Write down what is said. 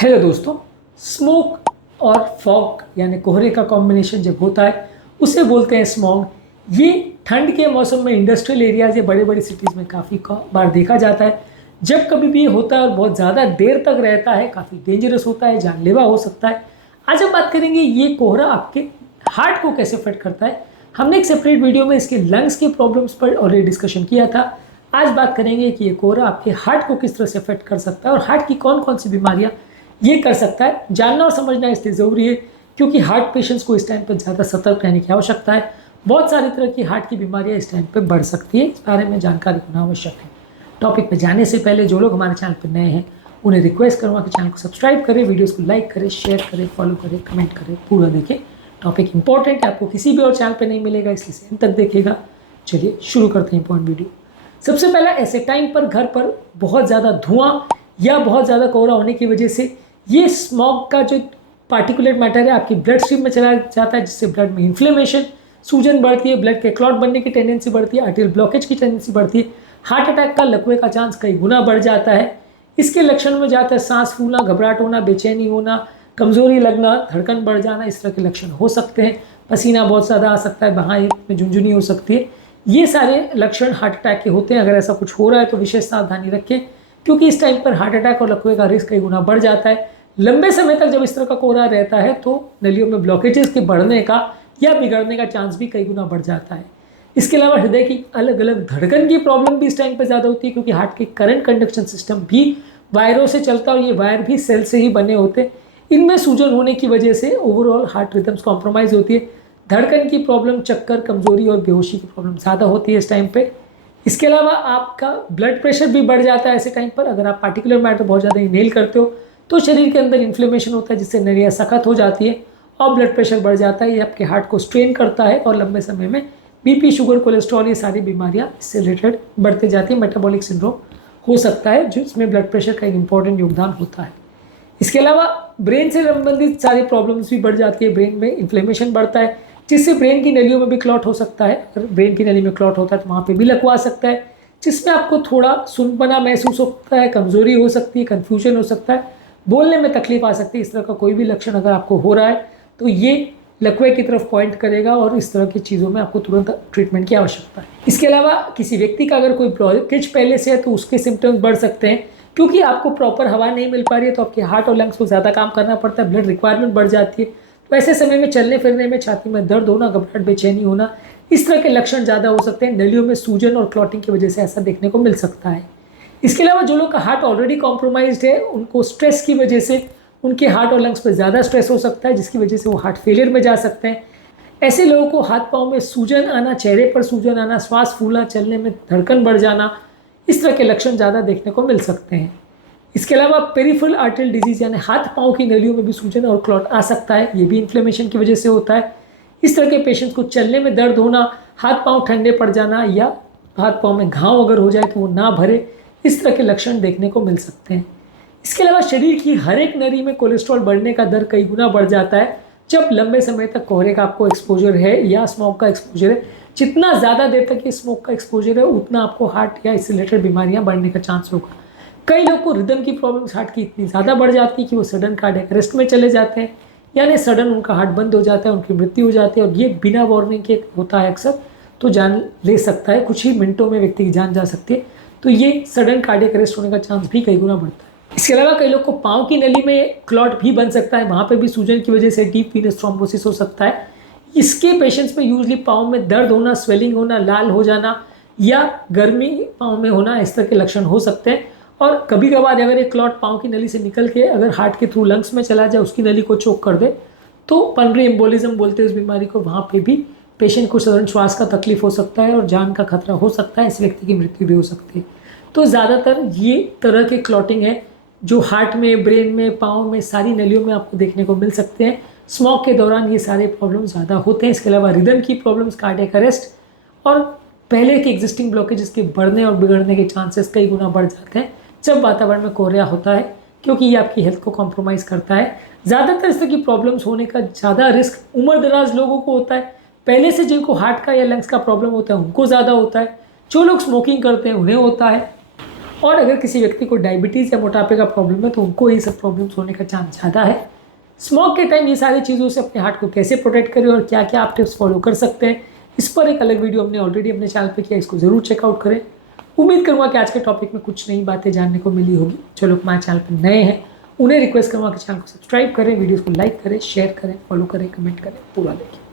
Hello दोस्तों। Smoke और fog यानी कोहरे का कॉम्बिनेशन जब होता है उसे बोलते हैं स्मॉग। ये ठंड के मौसम में इंडस्ट्रियल एरियाज या बड़े बड़े सिटीज़ में काफ़ी बार देखा जाता है। जब कभी भी ये होता है और बहुत ज़्यादा देर तक रहता है, काफ़ी डेंजरस होता है, जानलेवा हो सकता है। आज हम बात करेंगे ये कोहरा आपके हार्ट को कैसे अफेक्ट करता है। हमने एक सेपरेट वीडियो में इसके लंग्स के प्रॉब्लम्स पर ऑलरेडी डिस्कशन किया था। आज बात करेंगे कि ये कोहरा आपके हार्ट को किस तरह से अफेक्ट कर सकता है और हार्ट की कौन कौन सी बीमारियां ये कर सकता है। जानना और समझना इसलिए ज़रूरी है क्योंकि हार्ट पेशेंट्स को इस टाइम पर ज़्यादा सतर्क रहने की आवश्यकता है। बहुत सारी तरह की हार्ट की बीमारियां इस टाइम पर बढ़ सकती है, इस बारे में जानकारी होना आवश्यक है। टॉपिक पर जाने से पहले जो लोग हमारे चैनल पर नए हैं उन्हें रिक्वेस्ट करूँगा कि चैनल को सब्सक्राइब करें, वीडियोज़ को लाइक करें, शेयर करें, फॉलो करें, कमेंट करें, पूरा देखें। टॉपिक इंपॉर्टेंट है, आपको किसी भी और चैनल पर नहीं मिलेगा, इसलिए एंड तक देखिएगा। चलिए शुरू करते हैं इंपॉर्टेंट वीडियो। सबसे पहला, ऐसे टाइम पर घर पर बहुत ज़्यादा धुआं या बहुत ज़्यादा कोहरा होने की वजह से ये स्मॉग का जो पार्टिकुलेट मैटर है आपकी ब्लड स्ट्रीम में चला जाता है, जिससे ब्लड में इन्फ्लेमेशन, सूजन बढ़ती है, ब्लड के क्लॉट बनने की टेंडेंसी बढ़ती है, आर्टेरियल ब्लॉकेज की टेंडेंसी बढ़ती है, हार्ट अटैक का लकवे का चांस कई गुना बढ़ जाता है। इसके लक्षण में जाता है सांस फूलना, घबराहट होना, बेचैनी होना, कमजोरी लगना, धड़कन बढ़ जाना, इस तरह के लक्षण हो सकते हैं। पसीना बहुत ज़्यादा आ सकता है, बाहें में झुंझुनी हो सकती है। ये सारे लक्षण हार्ट अटैक के होते हैं। अगर ऐसा कुछ हो रहा है तो विशेष सावधानी रखें, क्योंकि इस टाइम पर हार्ट अटैक और लकवे का रिस्क कई गुना बढ़ जाता है। लंबे समय तक जब इस तरह का कोहरा रहता है तो नलियों में ब्लॉकेजेस के बढ़ने का या बिगड़ने का चांस भी कई गुना बढ़ जाता है। इसके अलावा हृदय की अलग अलग धड़कन की प्रॉब्लम भी इस टाइम पर ज़्यादा होती है, क्योंकि हार्ट के करंट कंडक्शन सिस्टम भी वायरों से चलता है और ये वायर भी सेल से ही बने होते हैं। इनमें सूजन होने की वजह से ओवरऑल हार्ट रिदम्स कॉम्प्रोमाइज़ होती है। धड़कन की प्रॉब्लम, चक्कर, कमजोरी और बेहोशी की प्रॉब्लम ज़्यादा होती है इस टाइम पे। इसके अलावा आपका ब्लड प्रेशर भी बढ़ जाता है ऐसे टाइम पर। अगर आप पार्टिकुलर मैटर बहुत ज़्यादा इनहेल करते हो तो शरीर के अंदर इन्फ्लेमेशन होता है, जिससे नलियाँ सख्त हो जाती है और ब्लड प्रेशर बढ़ जाता है। ये आपके हार्ट को स्ट्रेन करता है और लंबे समय में बीपी, शुगर, कोलेस्ट्रॉल, ये सारी बीमारियाँ इससे रिलेटेड बढ़ते जाती है। मेटाबॉलिक सिंड्रोम हो सकता है, जिसमें ब्लड प्रेशर का एक इंपॉर्टेंट योगदान होता है। इसके अलावा ब्रेन से संबंधित सारी प्रॉब्लम्स भी बढ़ जाती है। ब्रेन में इन्फ्लेमेशन बढ़ता है, जिससे ब्रेन की नलियों में भी क्लॉट हो सकता है। अगर ब्रेन की नली में क्लॉट होता है तो वहाँ पे भी लकवा सकता है, जिसमें आपको थोड़ा सुनपना महसूस होता है, कमजोरी हो सकती है, कन्फ्यूजन हो सकता है, बोलने में तकलीफ आ सकती है। इस तरह का कोई भी लक्षण अगर आपको हो रहा है तो ये लकवे की तरफ पॉइंट करेगा और इस तरह की चीज़ों में आपको तुरंत ट्रीटमेंट की आवश्यकता है। इसके अलावा किसी व्यक्ति का अगर कोई ब्लॉकेज पहले से है तो उसके सिम्टम्स बढ़ सकते हैं, क्योंकि आपको प्रॉपर हवा नहीं मिल पा रही है तो आपके हार्ट और लंग्स को ज़्यादा काम करना पड़ता है, ब्लड रिक्वायरमेंट बढ़ जाती है। तो ऐसे समय में चलने फिरने में, छाती में दर्द होना, घबराहट, बेचैनी होना, इस तरह के लक्षण ज़्यादा हो सकते हैं। नलियों में सूजन और क्लॉटिंग की वजह से ऐसा देखने को मिल सकता है। इसके अलावा जो लोग का हार्ट ऑलरेडी कॉम्प्रोमाइज्ड है, उनको स्ट्रेस की वजह से उनके हार्ट और लंग्स पर ज़्यादा स्ट्रेस हो सकता है, जिसकी वजह से वो हार्ट फेलियर में जा सकते हैं। ऐसे लोगों को हाथ पाँव में सूजन आना, चेहरे पर सूजन आना, श्वास फूलना, चलने में धड़कन बढ़ जाना, इस तरह के लक्षण ज़्यादा देखने को मिल सकते हैं। इसके अलावा पेरिफेरल आर्टरियल डिजीज़ यानी हाथ पाँव की नलियों में भी सूजन और क्लॉट आ सकता है, ये भी इन्फ्लेमेशन की वजह से होता है। इस तरह के पेशेंट्स को चलने में दर्द होना, हाथ पाँव ठंडे पड़ जाना या हाथ पाँव में घाव अगर हो जाए तो वो ना भरे, इस तरह के लक्षण देखने को मिल सकते हैं। इसके अलावा शरीर की हर एक नली में कोलेस्ट्रॉल बढ़ने का दर कई गुना बढ़ जाता है जब लंबे समय तक कोहरे का आपको एक्सपोजर है या स्मोक का एक्सपोजर है। जितना ज़्यादा देर तक ये स्मोक का एक्सपोजर है उतना आपको हार्ट या इससे रिलेटेड बीमारियाँ बढ़ने का चांस होगा। कई लोग को रिदम की प्रॉब्लम्स हार्ट की इतनी ज़्यादा बढ़ जाती है कि वो सडन कार्डियक अरेस्ट में चले जाते हैं, यानी सडन उनका हार्ट बंद हो जाता है, उनकी मृत्यु हो जाती है। और ये बिना वार्निंग के होता है अक्सर, तो जान ले सकता है, कुछ ही मिनटों में व्यक्ति की जान जा सकती है। तो ये सडन कार्डियक अरेस्ट होने का चांस भी कई गुना बढ़ता है। इसके अलावा कई लोग को पाँव की नली में क्लॉट भी बन सकता है, वहाँ पर भी सूजन की वजह से डीप वीनस थ्रोम्बोसिस हो सकता है। इसके पेशेंट्स में यूजली पाँव में दर्द होना, स्वेलिंग होना, लाल हो जाना या गर्मी पाँव में होना, इस तरह के लक्षण हो सकते हैं। और कभी कभार अगर ये क्लॉट पाँव की नली से निकल के अगर हार्ट के थ्रू लंग्स में चला जाए, उसकी नली को चोक कर दे, तो पल्मोनरी एम्बोलिज्म बोलते हैं उस बीमारी को, वहाँ पे भी पेशेंट को सडन श्वास का तकलीफ हो सकता है और जान का खतरा हो सकता है, इस व्यक्ति की मृत्यु भी हो सकती है। तो ज़्यादातर ये तरह के क्लॉटिंग है जो हार्ट में, ब्रेन में, पाँव में, सारी नलियों में आपको देखने को मिल सकते हैं। स्मोक के दौरान ये सारे प्रॉब्लम ज़्यादा होते हैं। इसके अलावा रिदम की प्रॉब्लम्स, कार्डियक अरेस्ट और पहले के एग्जिस्टिंग ब्लॉकेजेस के बढ़ने और बिगड़ने के चांसेस कई गुना बढ़ जाते हैं जब वातावरण में कोहरा होता है, क्योंकि ये आपकी हेल्थ को कॉम्प्रोमाइज़ करता है। ज़्यादातर इस तरह की प्रॉब्लम्स होने का ज़्यादा रिस्क उम्र दराज लोगों को होता है। पहले से जिनको हार्ट का या लंग्स का प्रॉब्लम होता है उनको ज़्यादा होता है। जो लोग स्मोकिंग करते हैं उन्हें होता है, और अगर किसी व्यक्ति को डायबिटीज़ या मोटापे का प्रॉब्लम है तो उनको ये सब प्रॉब्लम्स होने का चांस ज़्यादा है। स्मोक के टाइम ये सारी चीज़ों से अपने हार्ट को कैसे प्रोटेक्ट करें और क्या क्या आप टिप्स फॉलो कर सकते हैं, इस पर एक अलग वीडियो हमने ऑलरेडी अपने चैनल पे किया, इसको ज़रूर चेकआउट करें। उम्मीद करूँगा कि आज के टॉपिक में कुछ नई बातें जानने को मिली होगी। जो लोग हमारे चैनल पर नए हैं उन्हें रिक्वेस्ट करूँगा कि चैनल को सब्सक्राइब करें, वीडियोज़ को लाइक करें, शेयर करें, फॉलो करें, कमेंट करें, पूरा देखें।